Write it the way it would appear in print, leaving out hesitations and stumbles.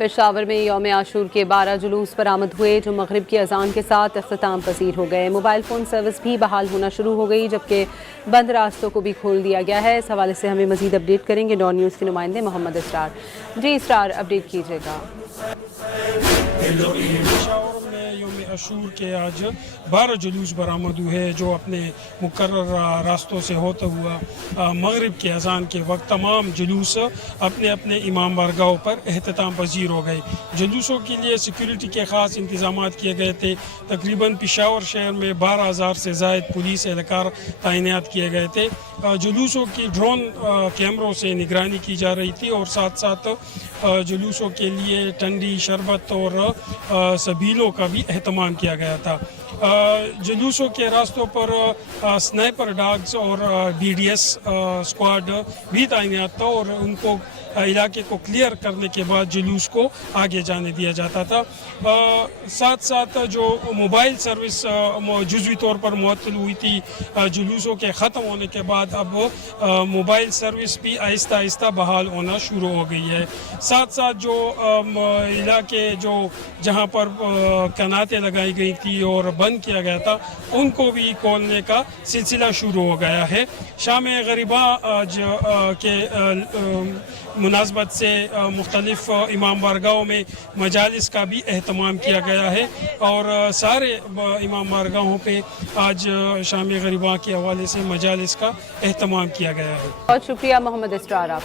पेशावर में यौम आशूर के 12 जुलूस बरामद हुए जो मगरिब की अजान के साथ अख्ताम पसीर हो गए। मोबाइल फ़ोन सर्विस भी बहाल होना शुरू हो गई जबकि बंद रास्तों को भी खोल दिया गया है। इस हवाले से हमें मज़ीद अपडेट करेंगे डॉन न्यूज़ के नुमाइंदे मोहम्मद इसरार। जी इसरार, अपडेट कीजिएगा। पेशावर में यौम आशूर के आज 12 जुलूस बरामद हुए जो अपने मुकर्रर रास्तों से होता हुआ मगरिब के अजान के वक्त तमाम जुलूस अपने अपने इमाम बारगाहों पर एहतमाम पजीर हो गए। जुलूसों के लिए सिक्योरिटी के ख़ास इंतजाम किए गए थे। तकरीबन पेशावर शहर में 12,000 से ज़ायद पुलिस एहलकार तैनात किए गए थे। जुलूसों की ड्रोन कैमरों से निगरानी की जा रही थी और साथ साथ जुलूसों के लिए ठंडी शरबत और सबीलों का भी एहतमाम किया गया था। जुलूसों के रास्तों पर स्नाइपर डॉग्स और BDS स्क्वाड भी तैनात था और उनको इलाके को क्लियर करने के बाद जुलूस को आगे जाने दिया जाता था। साथ साथ जो मोबाइल सर्विस जुज़वी तौर पर मुअत्तल हुई थी जुलूसों के ख़त्म होने के बाद, अब मोबाइल सर्विस भी आहिस्ता आहिस्ता बहाल होना शुरू हो गई है। साथ साथ जो इलाके जो जहाँ पर कनातें लगाई गई थी और बंद किया गया था उनको भी खोलने का सिलसिला शुरू हो गया है। शाम गरीबा आज के मुनासबत से मुख्तलिफ इमाम बारगाहों में मजालिस का भी एहतमाम किया गया है और सारे इमाम बारगाहों पे आज शाम गरीबा के हवाले से मजालिस का एहतमाम किया गया है। बहुत शुक्रिया मोहम्मद इसरार।